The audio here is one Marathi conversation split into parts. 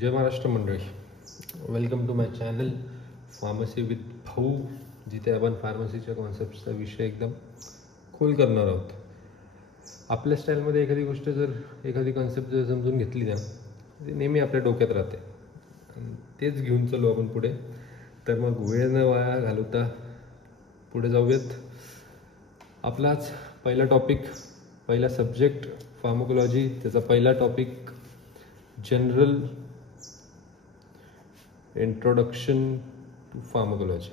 जय महाराष्ट्र मंडळी, welcome to my channel pharmacy with Bhau, जिथे आपण फार्मसीच्या कॉन्सेप्टचा विषय एकदम खोल करणार आहोत. आपल्या स्टाईलमध्ये एखादी कॉन्सेप्ट जर समजून घेतली ना, ती नेहमी आपल्या डोक्यात राहते आणि तेच घेऊन चालू आपण पुढे. तर मग वेळ न वाया घालवता पुढे जाऊयात. आपलाच पहिला सब्जेक्ट फार्मकोलॉजी. त्याचा पहिला टॉपिक जनरल इंट्रोडक्शन टू फार्मकोलॉजी.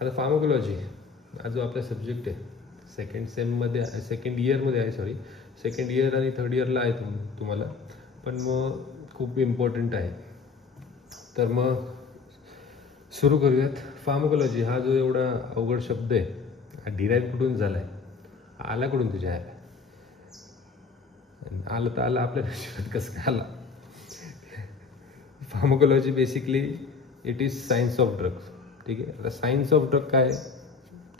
आता फार्मकोलॉजी हा जो आपला सब्जेक्ट आहे, सेकंड इयर आणि थर्ड इयरला आहे तुम्हाला, पण मग खूप इम्पॉर्टंट आहे. तर मग सुरू करूयात. फार्मकोलॉजी हा जो एवढा अवघड शब्द आहे, हा डिराईव्ह कुठून झाला आहे, आला कुठून तुझ्या आला तर आला आपल्या नशिबात कसं काय आला. Pharmacology basically it is science of drugs. ठीक आहे. आता सायन्स ऑफ ड्रग काय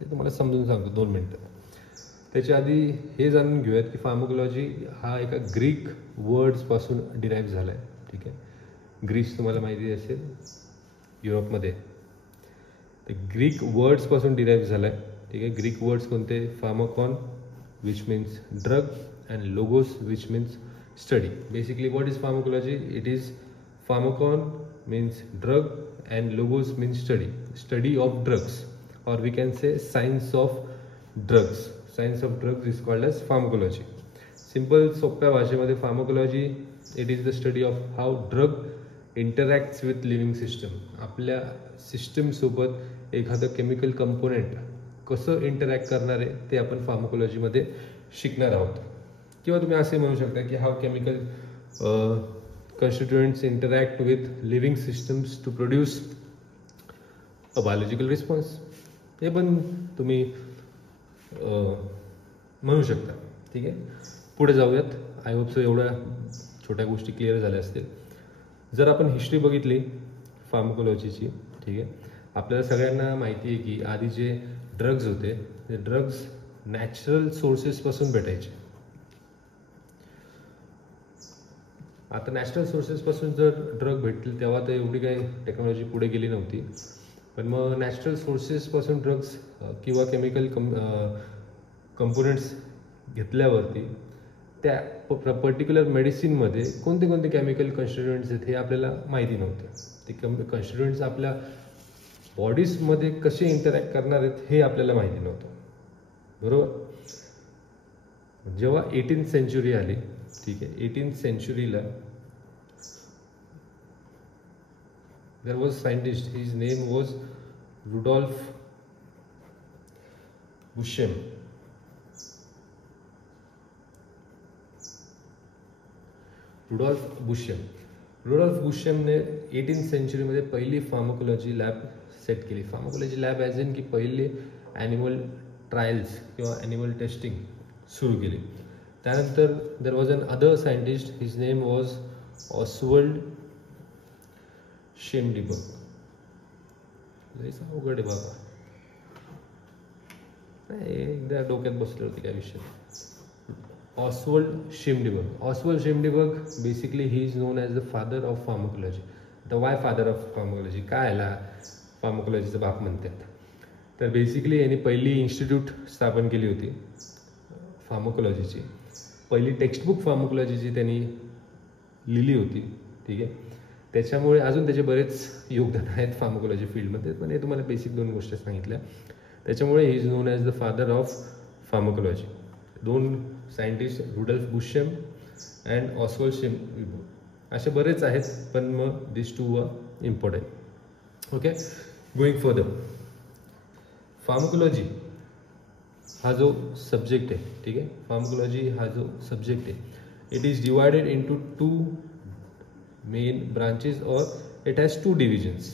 ते तुम्हाला समजून सांगतो 2 मिनटं. त्याच्या आधी हे जाणून घेऊयात की फार्मकोलॉजी हा एका ग्रीक वर्ड्सपासून डिराईव्ह झाला आहे. ठीक आहे. ग्रीस तुम्हाला माहिती असेल, युरोपमध्ये. ते ग्रीक वर्ड्सपासून डिराईव्ह झाला आहे. ठीक आहे. ग्रीक वर्ड्स कोणते? Pharmacon which means drug and logos which means study. Basically what is pharmacology? It is Pharmacon means drug and logos means study of drugs, or we can say science of drugs. Science of drugs is called as pharmacology. Simple सोप्या भाषेमध्ये pharmacology it is the study of how drug interacts with living system. आपल्या सिस्टम सोबत एखादं केमिकल कंपोनेंट कसं इंटरॅक्ट करणार आहे ते आपण फार्मकोलॉजीमध्ये शिकणार आहोत. किंवा तुम्ही असे म्हणू शकता की how chemical constituents interact with living systems to produce a biological response. हे पण तुम्ही म्हणू शकता. ठीक आहे. पुढे जाऊयात. आय होप सो एवढ्या छोट्या गोष्टी क्लिअर झाल्या असतील. जर आपण हिस्ट्री बघितली फार्मकोलॉजीची, ठीक आहे, आपल्याला सगळ्यांना माहिती आहे की आधी जे ड्रग्ज होते ते ड्रग्ज नॅचरल सोर्सेसपासून भेटायचे. आता नॅचरल सोर्सेसपासून जर ड्रग भेटतील तेव्हा तर एवढी काही टेक्नॉलॉजी पुढे गेली नव्हती. पण मग नॅचरल सोर्सेसपासून ड्रग्स किंवा केमिकल कंपोनेंट्स घेतल्यावरती त्या पर्टिक्युलर मेडिसिनमध्ये कोणते केमिकल कन्स्टिट्युएंट्स आहेत हे आपल्याला माहिती नव्हते. ते कन्स्टिट्युएंट्स आपल्या बॉडीजमध्ये कसे इंटरॅक्ट करणार आहेत हे आपल्याला माहिती नव्हतं. बरोबर. जेव्हा 18th सेंचुरी आली, ठीक आहे, 18th सेंचुरीला there was scientist, his name was Rudolf Buschem. Rudolf Buschem ने 18th सेंचुरीमध्ये पहिली फार्मकोलॉजी लॅब सेट केली. फार्मकोलॉजी लॅब ॲज इन की पहिली ॲनिमल ट्रायल्स किंवा ॲनिमल टेस्टिंग सुरू केली. त्यानंतर there was another scientist, his name was Oswald Schmiedeberg. लईच अवघड आहे बाबा, नाही एकदा डोक्यात बसले होते काय विषय. Oswald Schmiedeberg basically he is known as the father of pharmacology. The why father of pharmacology? काय याला फार्मकोलॉजीचा बाप म्हणतात. तर बेसिकली यांनी पहिली इन्स्टिट्यूट स्थापन केली होती फार्मकोलॉजीची. पहिली टेक्स्टबुक फार्मकोलॉजीची त्यांनी लिहिली होती. ठीक आहे. त्याच्यामुळे अजून त्याचे बरेच योगदान आहेत फार्मकोलॉजी फील्डमध्ये, पण हे तुम्हाला बेसिक 2 गोष्टी सांगितल्या. त्याच्यामुळे he is known as the father of pharmacology. 2 scientist, Rudolf Buchheim and Oswald Schmiedeberg, असे बरेच आहेत, पण मग दिस 2 वर important. Okay. Going further. Pharmacology हा जो सब्जेक्ट आहे, ठीक आहे, फार्मकोलॉजी हा जो सब्जेक्ट आहे, it is divided into 2 main branches और इट हॅज 2 डिव्हिजन्स.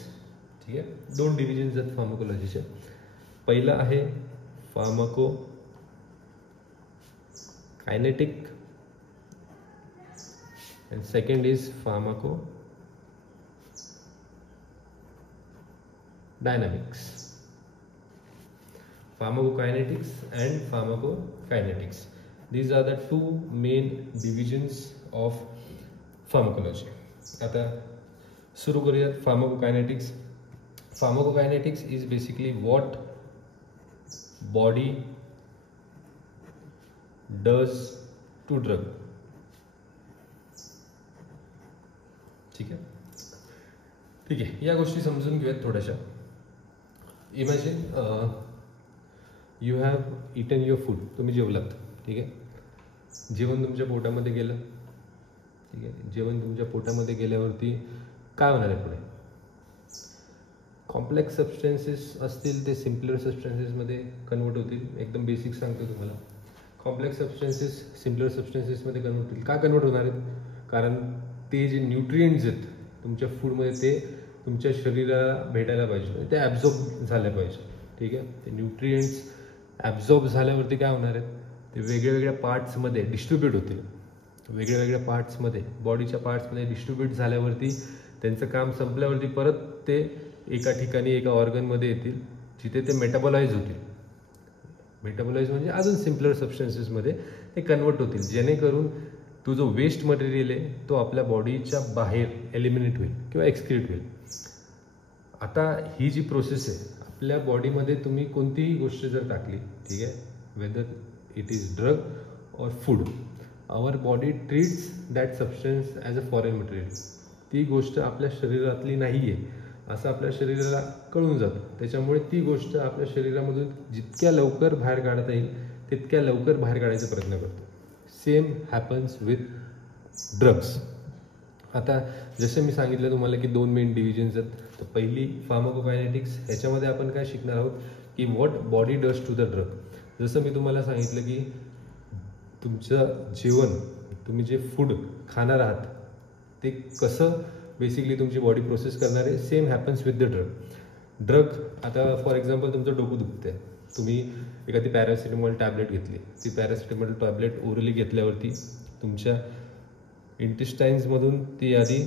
ठीक आहे. 2 डिव्हिजन्स आहेत फार्मकोलॉजीचे. पहिला आहे pharmacokinetic and second is pharmacodynamics. Pharmacokinetics and pharmacokinetics. These are the two main divisions of pharmacology. आता सुरू करूयात pharmacokinetics. Pharmacokinetics is basically what body does to drug. ठीक आहे, या गोष्टी समजून घेऊयात थोड्याशा. Imagine you have eaten your food. तुम्ही जेवलात, ठीक आहे. जेवण तुमच्या पोटामध्ये गेलं, ठीक आहे. जेवण तुमच्या पोटामध्ये गेल्यावरती काय होणार आहे पुढे? कॉम्प्लेक्स सबस्टन्सेस असतील ते सिम्पलर सबस्टन्सेसमध्ये कन्वर्ट होतील. एकदम बेसिक सांगतो तुम्हाला. कॉम्प्लेक्स सबस्टन्सेस सिम्पलर सबस्टन्सेसमध्ये कन्वर्ट होतील. का कन्वर्ट होणार आहेत? कारण ते जे न्यूट्रिएंट्स आहेत तुमच्या फूडमध्ये ते तुमच्या शरीराला भेटायला पाहिजे, ते ॲब्झॉर्ब झाले पाहिजे. ठीक आहे. ते न्यूट्रिएंट्स ॲब्झॉर्ब झाल्यावरती काय होणार आहेत? ते वेगळ्या पार्ट्समध्ये डिस्ट्रीब्यूट होतील. वेगळ्या पार्ट्समध्ये, बॉडीच्या पार्ट्समध्ये डिस्ट्रीब्यूट झाल्यावरती त्यांचं काम संपल्यावरती परत ते एका ठिकाणी एका ऑर्गनमध्ये येतील, जिथे ते मेटाबॉलाइज होतील. मेटाबॉलाइज म्हणजे अजून सिम्पलर सबस्टन्सेसमध्ये ते कन्वर्ट होतील, जेणेकरून तो जो वेस्ट मटेरियल आहे तो आपल्या बॉडीच्या बाहेर एलिमिनेट होईल किंवा एक्सक्रीट होईल. आता ही जी प्रोसेस आहे, आपल्या बॉडीमध्ये तुम्ही कोणतीही गोष्ट जर टाकली, ठीक आहे, वेदर इट इज ड्रग और food, our body treats that substance as a foreign material. ती गोष्ट आपल्या शरीरातली नाही आहे असं आपल्या शरीराला कळून जातं. त्याच्यामुळे ती गोष्ट आपल्या शरीरामधून जितक्या लवकर बाहेर काढता येईल तितक्या लवकर बाहेर काढायचा प्रयत्न करतो. Same happens with drugs. आता जसं मी सांगितलं तुम्हाला की दोन मेन डिव्हिजन्स आहेत. तर पहिली फार्माकोकायनेटिक्स. ह्याच्यामध्ये आपण काय शिकणार आहोत की what body does to the drug. जसं मी तुम्हाला सांगितलं की तुमचं जेवण, तुम्ही जे फूड खाणार आहात ते कसं बेसिकली तुमची बॉडी प्रोसेस करणार आहे. Same happens with the drug. आता फॉर एक्झाम्पल तुमचं डोकं दुखतंय, तुम्ही एखादी पॅरासिटामॉल टॅबलेट घेतली. ती पॅरासिटामॉल टॅबलेट ओरली घेतल्यावरती तुमच्या इंटेस्टाईन्समधून ती आधी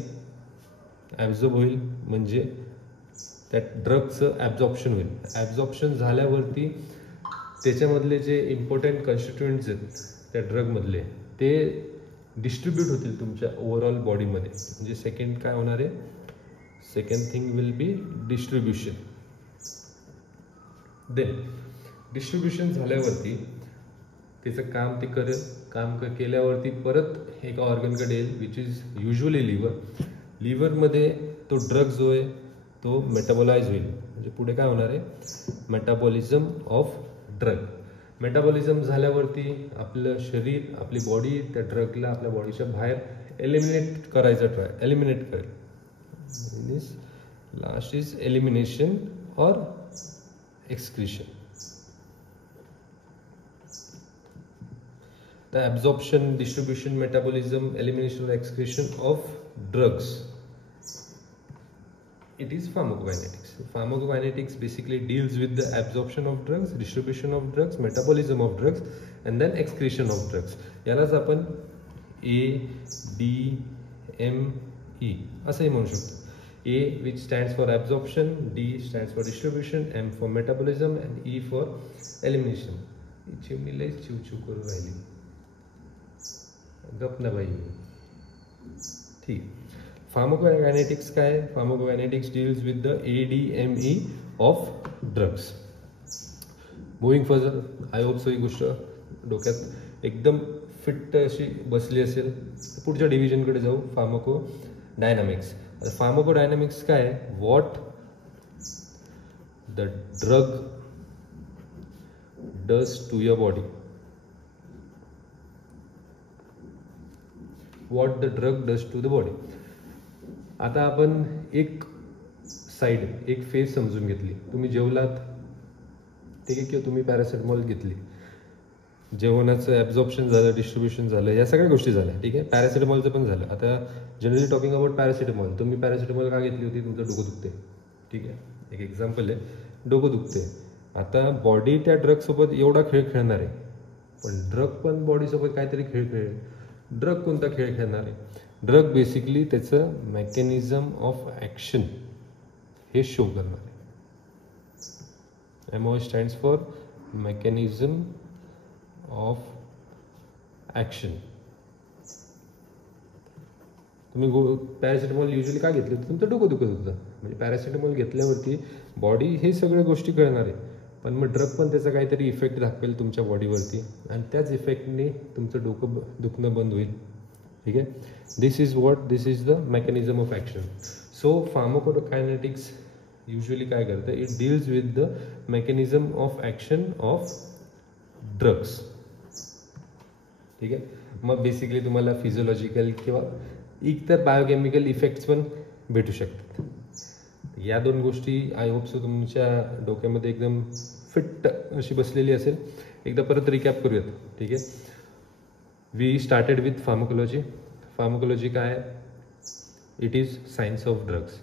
ॲब्झॉर्ब होईल, म्हणजे त्या ड्रगचं ॲब्झॉर्प्शन होईल. ॲब्झॉर्प्शन झाल्यावरती त्याच्यामधले जे इम्पॉर्टंट कॉन्स्टिट्युएंट्स आहेत त्या ड्रगमधले ते डिस्ट्रीब्यूट होतील तुमच्या ओव्हरऑल बॉडीमध्ये. म्हणजे सेकंड काय होणार आहे? Second thing will be distribution. Then distribution झाल्यावरती त्याचं काम ते करेल. काम केल्यावरती परत एका ऑर्गनकडे येईल, विच इज युजली लिव्हर. लिव्हरमध्ये तो ड्रग जो आहे तो मेटाबॉलाइज होईल. म्हणजे पुढे काय होणार आहे? Metabolism of drug. मेटाबॉलिझम झाल्यावरती आपलं शरीर, आपली बॉडी त्या ड्रगला आपल्या बॉडीच्या बाहेर एलिमिनेट करेल. लास्ट इज एलिमिनेशन और excretion. The absorption, distribution, metabolism, elimination or excretion of drugs. It is pharmacokinetics. Pharmacokinetics basically deals with the absorption of drugs, distribution of drugs, metabolism of drugs, and then excretion of drugs. यालाच आपण ADME असंही म्हणू शकतो. A which stands for absorption, D stands for distribution, M for metabolism, and E for elimination. चिमणी लई चिवचिव करू राहिली. गप ना भाई. ठीक. फार्माकोकायनेटिक्स काय? Pharmacokinetics deals with the ADME of drugs. Moving further, I hope so ही गोष्ट डोक्यात एकदम फिट अशी बसली असेल. पुढच्या डिव्हिजनकडे जाऊ, फार्माकोडायनामिक्स. फार्माकोडायनामिक्स काय? What the drug does to your body. What the drug does to the body. आता आपण एक फेज समजून घेतली. तुम्ही जेवलात, ठीक आहे, किंवा तुम्ही पॅरासिटामॉल घेतली. जेवणाचं ॲब्झॉर्प्शन झालं, डिस्ट्रीब्युशन झालं, या सगळ्या गोष्टी झाल्या, ठीक आहे. पॅरासिटामॉलचं पण झालं. आता जनरली टॉकिंग अबाउट पॅरासिटामॉल. तुम्ही पॅरासिटामॉल का घेतली होती? तुमचं डोकं दुखते, ठीक आहे, एक एक्झाम्पल आहे. डोकं दुखते. आता बॉडी त्या ड्रगसोबत एवढा खेळ खेळणार आहे, पण ड्रग पण बॉडीसोबत काहीतरी खेळ खेळेल. ड्रग कोणता खेळ खेळणार आहे? ड्रग बेसिकली त्याचं मेकॅनिझम ऑफ ॲक्शन हे शो करणार आहे. MO stands for mechanism of action. तुम्ही पॅरासिटामॉल युजली का घेतलं तर तुमचं डोकं दुखत होतं, म्हणजे पॅरासिटामॉल घेतल्यावरती बॉडी हे सगळ्या गोष्टी कळणार आहे, पण मग ड्रग पण त्याचा काहीतरी इफेक्ट दाखवेल तुमच्या बॉडीवरती आणि त्याच इफेक्टने तुमचं डोकं दुखणं बंद होईल. ठीक आहे. This is the mechanism of action. So pharmacokinetics usually काय करतं, it deals with the mechanism of action of drugs. ठीक आहे. मग बेसिकली तुम्हाला फिजिओलॉजिकल किंवा इतर बायोकेमिकल इफेक्ट्स पण भेटू शकतात. या दोन गोष्टी आय होप सो तुमच्या डोक्यामध्ये एकदम फिट अशी बसलेली असेल. एकदा परत रिकॅप करूयात. ठीक आहे. We started with pharmacology. Pharmacology काय आहे? It is science of drugs.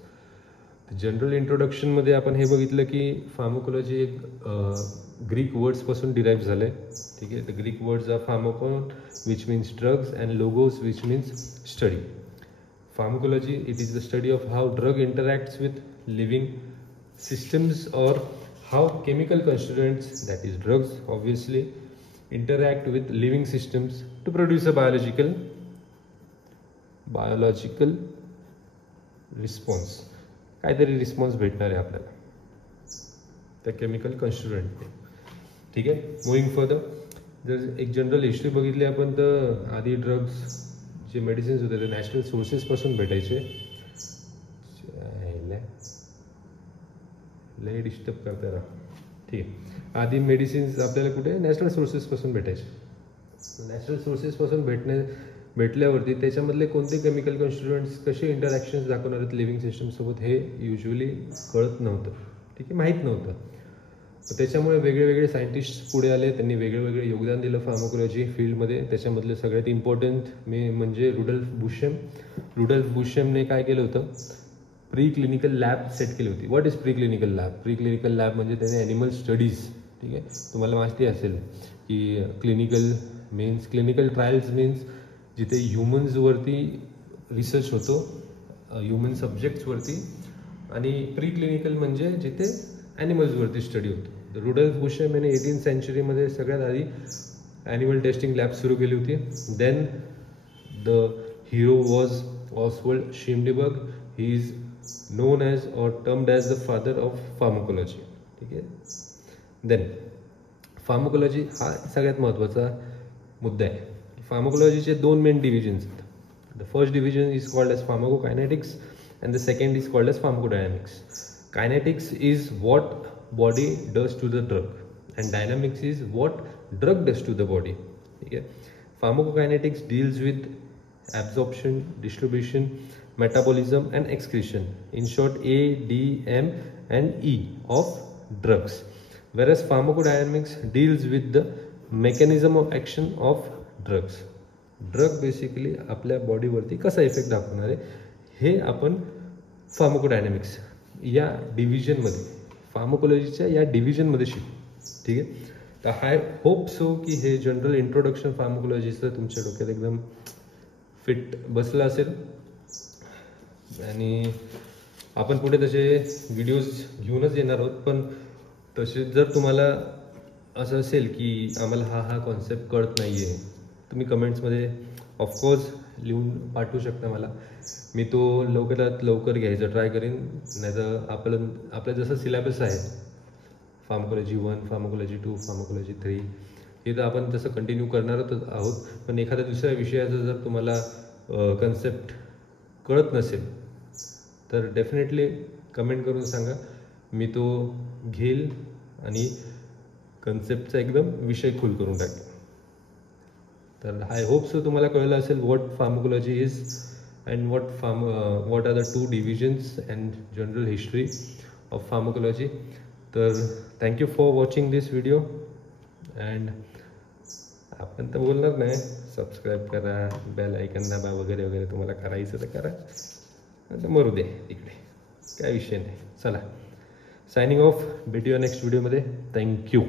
General इंट्रोडक्शनमध्ये आपण हे बघितलं की फार्माकोलॉजी एक ग्रीक वर्ड्सपासून डिराईव्ह झालं आहे. ठीक आहे. The Greek words are pharmakon which means drugs and logos which means study. Pharmacology, it is the study of how drug interacts with living systems or how chemical constituents, that is drugs obviously, interact with living systems to produce a biological response. काहीतरी रिस्पॉन्स भेटणार आहे आपल्याला त्या केमिकल कन्स्टिट्युएंटने. ठीक आहे. मुव्हिंग फर्दर, जर एक जनरल हिस्ट्री बघितली आपण तर आधी ड्रग्स जे मेडिसिन्स होते ते नॅचरल सोर्सेसपासून भेटायचे. लय डिस्टर्ब करता राहा. ठीक आहे. आधी मेडिसिन्स आपल्याला कुठे नॅचरल सोर्सेसपासून भेटायचे. नॅचरल सोर्सेसपासून भेटल्यावरती त्याच्यामधले कोणते केमिकल कन्स्टिट्युएंट्स कसे इंटरॅक्शन्स दाखवणार आहेत लिव्हिंग सिस्टमसोबत हे युजली कळत नव्हतं. ठीक आहे. माहीत नव्हतं. त्याच्यामुळे वेगळे सायंटिस्ट पुढे आले. त्यांनी वेगळे योगदान दिलं फार्माकोलॉजी फील्डमध्ये. त्याच्यामधले सगळ्यात इम्पॉर्टंट म्हणजे रुडल्फ बुशेमने काय केलं होतं, प्री क्लिनिकल लॅब सेट केली होती. What is pre clinical lab? Pre clinical lab म्हणजे त्याने ॲनिमल स्टडीज. ठीक आहे. तुम्हाला माहिती असेल की क्लिनिकल ट्रायल्स मीन्स जिथे ह्युमन्सवरती रिसर्च होतो, ह्युमन सब्जेक्ट्सवरती, आणि प्री क्लिनिकल म्हणजे जिथे ॲनिमल्सवरती स्टडी होतो. रुडल्फ बुशेम याने 18th सेंचुरीमध्ये सगळ्यात आधी ॲनिमल टेस्टिंग लॅब सुरू केली होती. Then the hero was Oswald Schmiedeberg. He is known as or termed as the father of pharmacology. ठीक आहे. देन फार्माकोलॉजी हा सगळ्यात महत्त्वाचा मुद्दा आहे. फार्माकोलॉजीचे दोन मेन डिव्हिजन्स आहेत. The first division is called as pharmacokinetics and the second is called as pharmacodynamics. Kinetics is what body does to the drug and dynamics is what drug does to the body. Okay. Pharmacokinetics deals with absorption, distribution, metabolism and excretion. In short, A, D, M and E of drugs. Whereas pharmacodynamics deals with the mechanism of action of drugs. Drug basically आपल्या बॉडीवरती कसा इफेक्ट दाखवणार आहे हे आपण फार्माकोडायनॅमिक्स या डिव्हिजनमध्ये, फार्माकोलॉजीच्या या डिव्हिजनमध्ये शिकू. ठीक आहे. तर आय होप सो की हे जनरल इंट्रोडक्शन फार्माकोलॉजीचं तुमच्या डोक्यात एकदम फिट बसलं असेल आणि आपण पुढे तसे व्हिडिओज घेऊनच येणार आहोत. पण तसे जर तुम्हाला असं असेल की आम्हाला हा कॉन्सेप्ट कळत नाही आहे, तुम्ही कमेंट्समध्ये ऑफकोर्स लिहून पाठवू शकता मला. मी तो लवकरात लवकर घ्यायचा ट्राय करीन. नाहीतर आपलं जसं सिलेबस आहे फार्माकोलॉजी 1, फार्माकोलॉजी 2, फार्माकोलॉजी 3 हे तर आपण तसं कंटिन्यू करणारच आहोत. पण एखाद्या दुसऱ्या विषयाचा जर तुम्हाला कन्सेप्ट कळत नसेल तर डेफिनेटली कमेंट करून सांगा. मी तो घेईल आणि कन्सेप्टचा एकदम विषय खुल करून टाकेल. तर आय होप सो तुम्हाला कळलं असेल what pharmacology is and what are the 2 divisions and general history of pharmacology. तर thank you for watching this video. And आपण तर बोलणार नाही, सबस्क्राईब करा, बेल आयकन दाबा वगैरे वगैरे, तुम्हाला करायचं तर करा, आता मरू दे इकडे, काय विषय नाही. चला, सायनिंग ऑफ. भेटूया नेक्स्ट व्हिडिओमध्ये. थँक्यू.